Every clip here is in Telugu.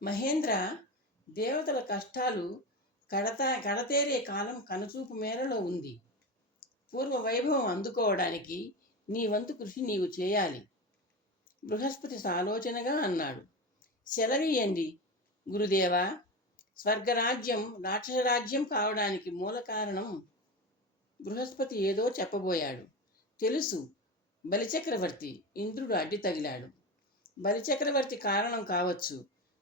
మహేంద్ర, దేవతల కష్టాలు కడతేరే కాలం కనుచూపు మేరలో ఉంది. పూర్వ వైభవం అందుకోవడానికి నీ వంతు కృషి నీవు చేయాలి. బృహస్పతి సాలోచనగా అన్నాడు. సెలవీయండి గురుదేవా. స్వర్గరాజ్యం రాక్షసరాజ్యం కావడానికి మూల కారణం. బృహస్పతి ఏదో చెప్పబోయాడు. తెలుసు, బలిచక్రవర్తి. ఇంద్రుడు అడ్డి తగిలాడు. బలిచక్రవర్తి కారణం కావచ్చు,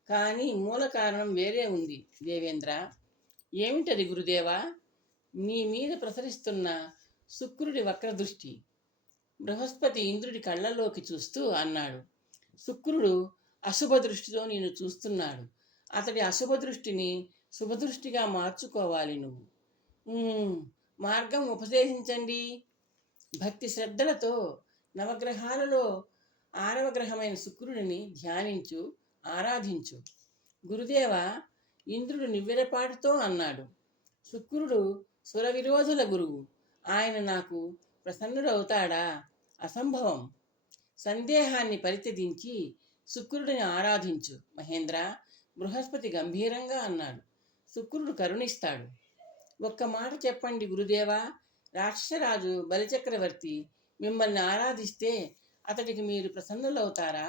కానీ మూల కారణం వేరే ఉంది దేవేంద్ర. ఏమిటది గురుదేవా? నీ మీద ప్రసరిస్తున్న శుక్రుడి వక్రదృష్టి. బృహస్పతి ఇంద్రుడి కళ్ళల్లోకి చూస్తూ అన్నాడు. శుక్రుడు అశుభ దృష్టితో నేను చూస్తున్నాడు. అతడి అశుభ దృష్టిని శుభదృష్టిగా మార్చుకోవాలి నువ్వు. మార్గం ఉపదేశించండి. భక్తి శ్రద్ధలతో నవగ్రహాలలో 6వ గ్రహమైన శుక్రుడిని ధ్యానించు, ఆరాధించు. గురుదేవ, ఇంద్రుడు నివ్వెరపాటుతో అన్నాడు. శుక్రుడు సురవిరోధుల గురువు. ఆయన నాకు ప్రసన్నుడవుతాడా? అసంభవం. సందేహాన్ని పరిత్యజించి శుక్రుడిని ఆరాధించు మహేంద్ర. బృహస్పతి గంభీరంగా అన్నాడు. శుక్రుడు కరుణిస్తాడు. ఒక్క మాట చెప్పండి గురుదేవా. రాక్షసరాజు బలిచక్రవర్తి మిమ్మల్ని ఆరాధిస్తే అతడికి మీరు ప్రసన్నులవుతారా?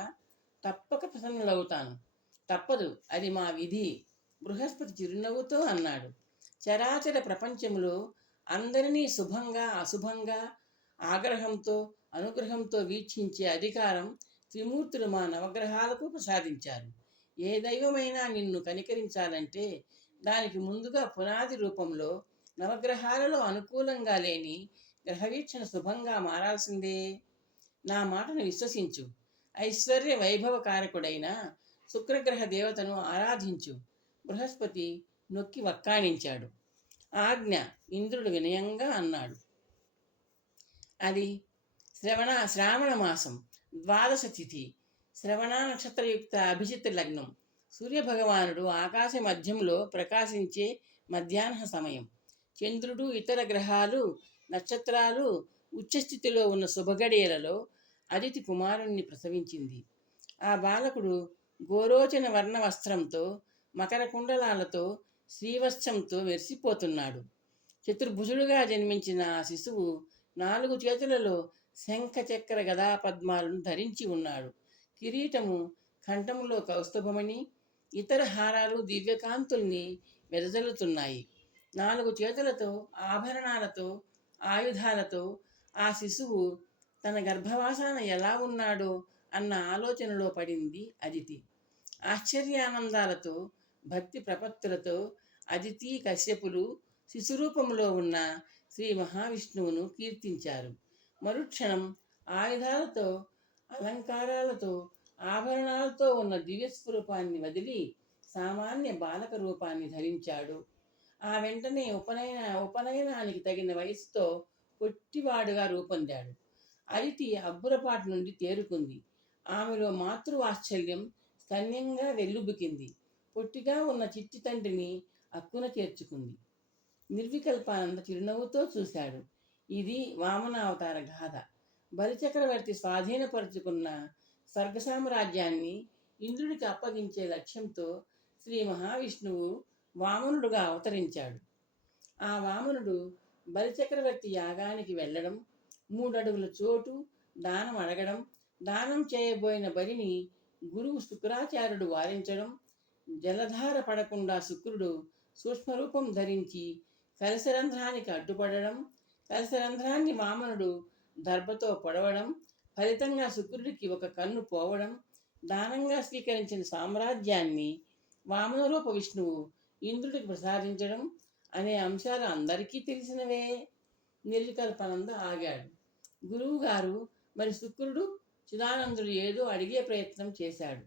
తప్పక ప్రసన్నులవుతాను. తప్పదు, అది మా విధి. బృహస్పతి చిరునవ్వుతో అన్నాడు. చరాచర ప్రపంచంలో అందరినీ శుభంగా అశుభంగా ఆగ్రహంతో అనుగ్రహంతో వీక్షించే అధికారం త్రిమూర్తులు మా నవగ్రహాలకు ప్రసాదించారు. ఏ దైవమైనా నిన్ను కనికరించాలంటే దానికి ముందుగా పునాది రూపంలో నవగ్రహాలలో అనుకూలంగా లేని గ్రహవీక్షణ శుభంగా మారాల్సిందే. నా మాటను విశ్వసించు. ఐశ్వర్య వైభవ కారకుడైన శుక్రగ్రహ దేవతను ఆరాధించు. బృహస్పతి నొక్కి వక్కాణించాడు. ఆజ్ఞ. ఇంద్రుడు వినయంగా అన్నాడు. అది శ్రావణ మాసం, ద్వాదశ తిథి, శ్రవణ నక్షత్రయుక్త అభిజిత్ లగ్నం. సూర్యభగవానుడు ఆకాశ మధ్యంలో ప్రకాశించే మధ్యాహ్న సమయం. చంద్రుడు ఇతర గ్రహాలు నక్షత్రాలు ఉచ్చస్థితిలో ఉన్న శుభగడియలలో అదితి కుమారుణ్ణి ప్రసవించింది. ఆ బాలకుడు గోరోచన వర్ణ వస్త్రంతో మకర కుండలాలతో శ్రీవత్సంతో మెరిసిపోతున్నాడు. చతుర్భుజుడుగా జన్మించిన ఆ శిశువు 4 చేతులలో శంఖ చక్ర గదా పద్మాలను ధరించి ఉన్నాడు. కిరీటము, కంఠములో కౌస్తుభమణి, ఇతర హారాలు దివ్యకాంతుల్ని వెదజల్లుతున్నాయి. 4 చేతులతో ఆభరణాలతో ఆయుధాలతో ఆ శిశువు తన గర్భవాసాన ఎలా ఉన్నాడో అన్న ఆలోచనలో పడింది అదితి. ఆశ్చర్యానందాలతో భక్తి ప్రపత్తులతో అదితి కశ్యపులు శిశురూపంలో ఉన్న శ్రీ మహావిష్ణువును కీర్తించారు. మరుక్షణం ఆయుధాలతో అలంకారాలతో ఆభరణాలతో ఉన్న దివ్యస్వరూపాన్ని వదిలి సామాన్య బాలక రూపాన్ని ధరించాడు. ఆ వెంటనే ఉపనయనానికి తగిన వయసుతో పొట్టివాడుగా రూపొందాడు. అదితి అబ్బురపాటు నుండి తేరుకుంది. ఆమెలో మాతృవాత్సల్యం స్తన్యంగా వెల్లుబుకింది. పొట్టిగా ఉన్న చిట్టి తండ్రిని అక్కున చేర్చుకుంది. నిర్వికల్పానంద చిరునవ్వుతో చూశాడు. ఇది వామనావతార గాథ. బలిచక్రవర్తి స్వాధీనపరుచుకున్న స్వర్గ సామ్రాజ్యాన్ని ఇంద్రుడికి అప్పగించే లక్ష్యంతో శ్రీ మహావిష్ణువు వామనుడుగా అవతరించాడు. ఆ వామనుడు బలిచక్రవర్తి యాగానికి వెళ్ళడం, 3 అడుగుల చోటు దానం అడగడం, దానం చేయబోయిన బలిని గురువు శుక్రాచార్యుడు వారించడం, జలధార పడకుండా శుక్రుడు సూక్ష్మరూపం ధరించి కలశరంధ్రానికి అడ్డుపడడం, కలశరంధ్రాన్ని వామనుడు దర్భతో పొడవడం, ఫలితంగా శుక్రుడికి ఒక కన్ను పోవడం, దానంగా స్వీకరించిన సామ్రాజ్యాన్ని వామనరూప విష్ణువు ఇంద్రుడికి ప్రసాదించడం అనే అంశాలు అందరికీ తెలిసినవే. నిర్వికల్పానంద ఆగాడు. గురువుగారు, మరి శుక్రుడు చిదానందుడు ఏదో అడిగే ప్రయత్నం చేశాడు.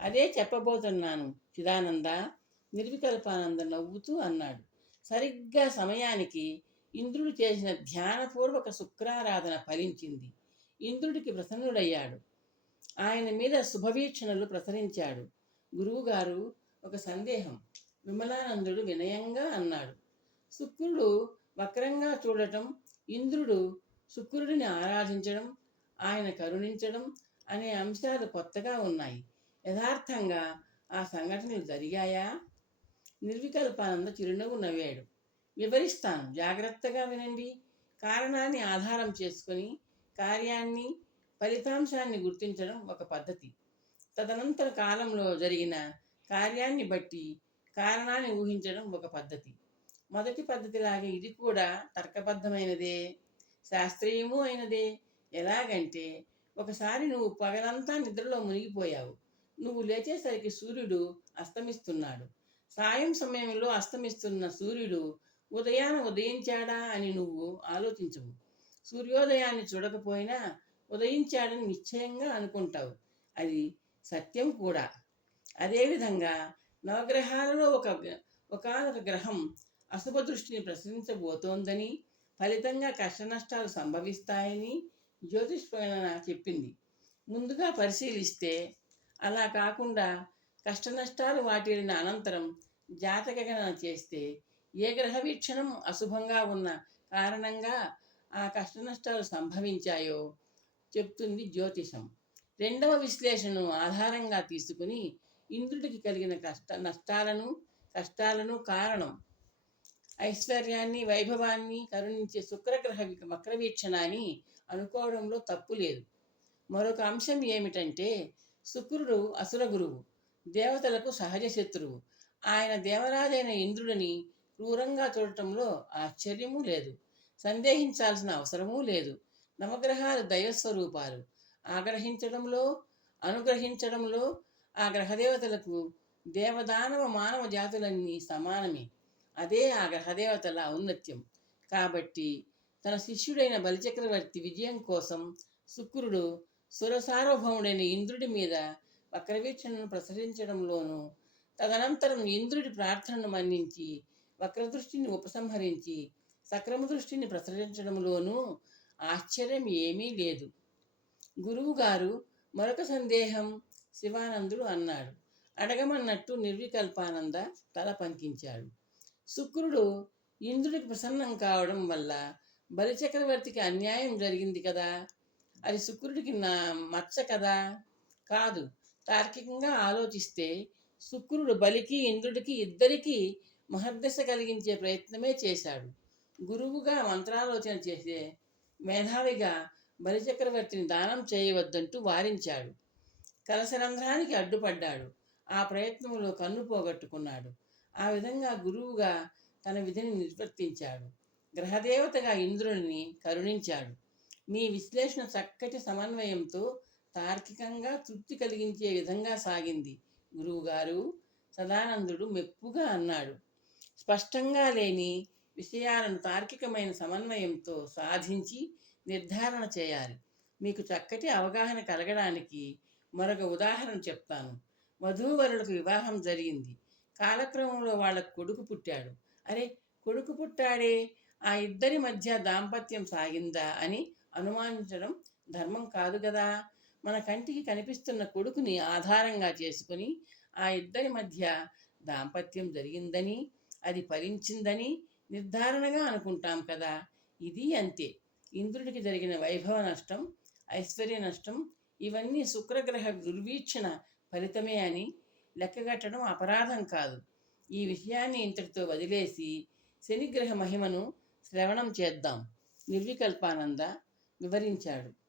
అదే చెప్పబోతున్నాను చిదానంద. నిర్వికల్పానంద నవ్వుతూ అన్నాడు. సరిగ్గా సమయానికి ఇంద్రుడు చేసిన ధ్యానపూర్వక శుక్రారాధన ఫలించింది. ఇంద్రుడికి ప్రసన్నుడయ్యాడు. ఆయన మీద శుభవీక్షణలు ప్రసరించాడు. గురువుగారు, ఒక సందేహం. విమలానందుడు వినయంగా అన్నాడు. శుక్రుడు వక్రంగా చూడటం, ఇంద్రుడు శుక్రుడిని ఆరాధించడం, ఆయన కరుణించడం అనే అంశాలు కొత్తగా ఉన్నాయి. యథార్థంగా ఆ సంఘటనలు జరిగాయా? నిర్వికల్పానంద చిరునవ్వు నవ్వాడు. వివరిస్తాను, జాగ్రత్తగా వినండి. కారణాన్ని ఆధారం చేసుకొని కార్యాన్ని, ఫలితాంశాన్ని గుర్తించడం ఒక పద్ధతి. తదనంతర కాలంలో జరిగిన కార్యాన్ని బట్టి కారణాన్ని ఊహించడం ఒక పద్ధతి. మొదటి పద్ధతిలాగే ఇది కూడా తర్కబద్ధమైనదే, శాస్త్రీయము అయినదే. ఎలాగంటే, ఒకసారి నువ్వు పగలంతా నిద్రలో మునిగిపోయావు. నువ్వు లేచేసరికి సూర్యుడు అస్తమిస్తున్నాడు. సాయం సమయంలో అస్తమిస్తున్న సూర్యుడు ఉదయాన ఉదయించాడా అని నువ్వు ఆలోచించవు. సూర్యోదయాన్ని చూడకపోయినా ఉదయించాడని నిశ్చయంగా అనుకుంటావు. అది సత్యం కూడా. అదేవిధంగా నవగ్రహాలలో ఒకానొక గ్రహం అశుభ దృష్టిని ప్రసరించబోతోందని, ఫలితంగా కష్టనష్టాలు సంభవిస్తాయని జ్యోతిష్పగణన చెప్పింది. ముందుగా పరిశీలిస్తే అలా కాకుండా కష్టనష్టాలు వాటిల్లిన అనంతరం జాతక గణన చేస్తే ఏ గ్రహ వీక్షణం అశుభంగా ఉన్న కారణంగా ఆ కష్టనష్టాలు సంభవించాయో చెప్తుంది జ్యోతిషం. రెండవ విశ్లేషణను ఆధారంగా తీసుకుని ఇంద్రుడికి కలిగిన కష్టాలను కారణం, ఐశ్వర్యాన్ని, వైభవాన్ని కరుణించే శుక్రగ్రహ వక్రవీక్షణ అని అనుకోవడంలో తప్పు లేదు. మరొక అంశం ఏమిటంటే, శుక్రుడు అసుర గురువు, దేవతలకు సహజ శత్రువు. ఆయన దేవరాజైన ఇంద్రుడిని క్రూరంగా చూడటంలో ఆశ్చర్యమూ లేదు, సందేహించాల్సిన అవసరమూ లేదు. నవగ్రహాలు దైవస్వరూపాలు. అనుగ్రహించడంలో ఆ గ్రహదేవతలకు దేవదానవ మానవ జాతులన్నీ సమానమే. అదే ఆ గ్రహదేవతల ఔన్నత్యం. కాబట్టి తన శిష్యుడైన బలిచక్రవర్తి విజయం కోసం శుక్రుడు సురసార్వభౌముడైన ఇంద్రుడి మీద వక్రవీక్షణను ప్రసరించడంలోనూ, తదనంతరం ఇంద్రుడి ప్రార్థనను మన్నించి వక్రదృష్టిని ఉపసంహరించి సక్రమ దృష్టిని ప్రసరించడంలోనూ ఆశ్చర్యం ఏమీ లేదు. గురువుగారు, మరొక సందేహం? శివానందుడు అన్నాడు. అడగమన్నట్టు నిర్వికల్పానంద తల పంకించాడు. శుక్రుడు ఇంద్రుడికి ప్రసన్నం కావడం వల్ల బలిచక్రవర్తికి అన్యాయం జరిగింది కదా. అది శుక్రుడికి మచ్చ కదా? కాదు. తార్కికంగా ఆలోచిస్తే శుక్రుడు బలికి ఇంద్రుడికి ఇద్దరికీ మహర్దశ కలిగించే ప్రయత్నమే చేశాడు. గురువుగా మంత్రాలోచన చేసే మేధావిగా బలిచక్రవర్తిని దానం చేయవద్దంటూ వారించాడు. కలశరంధ్రానికి అడ్డుపడ్డాడు. ఆ ప్రయత్నంలో కన్ను పోగొట్టుకున్నాడు. ఆ విధంగా గురువుగా తన విధిని నిర్వర్తించాడు. గ్రహదేవతగా ఇంద్రుడిని కరుణించాడు. మీ విశ్లేషణ చక్కటి సమన్వయంతో తార్కికంగా తృప్తి కలిగించే విధంగా సాగింది గురువుగారు. సదానందుడు మెప్పుగా అన్నాడు. స్పష్టంగా లేని విషయాలను తార్కికమైన సమన్వయంతో సాధించి నిర్ధారణ చేయాలి. మీకు చక్కటి అవగాహన కలగడానికి మరొక ఉదాహరణ చెప్తాను. వధూవరులకు వివాహం జరిగింది. కాలక్రమంలో వాళ్ళకు కొడుకు పుట్టాడు. అరే, కొడుకు పుట్టాడే, ఆ ఇద్దరి మధ్య దాంపత్యం సాగిందా అని అనుమానించడం ధర్మం కాదు కదా. మన కంటికి కనిపిస్తున్న కొడుకుని ఆధారంగా చేసుకుని ఆ ఇద్దరి మధ్య దాంపత్యం జరిగిందని, అది ఫలించిందని నిర్ధారణగా అనుకుంటాం కదా. ఇది అంతే. ఇంద్రుడికి జరిగిన వైభవ నష్టం, ఐశ్వర్య నష్టం ఇవన్నీ శుక్రగ్రహ దుర్వీక్షణ ఫలితమే అని లెక్కగట్టడం అపరాధం కాదు. ఈ విషయాన్ని ఇంతటితో వదిలేసి శనిగ్రహ మహిమను శ్రవణం చేద్దాం. నిర్వికల్పానంద వివరించాడు.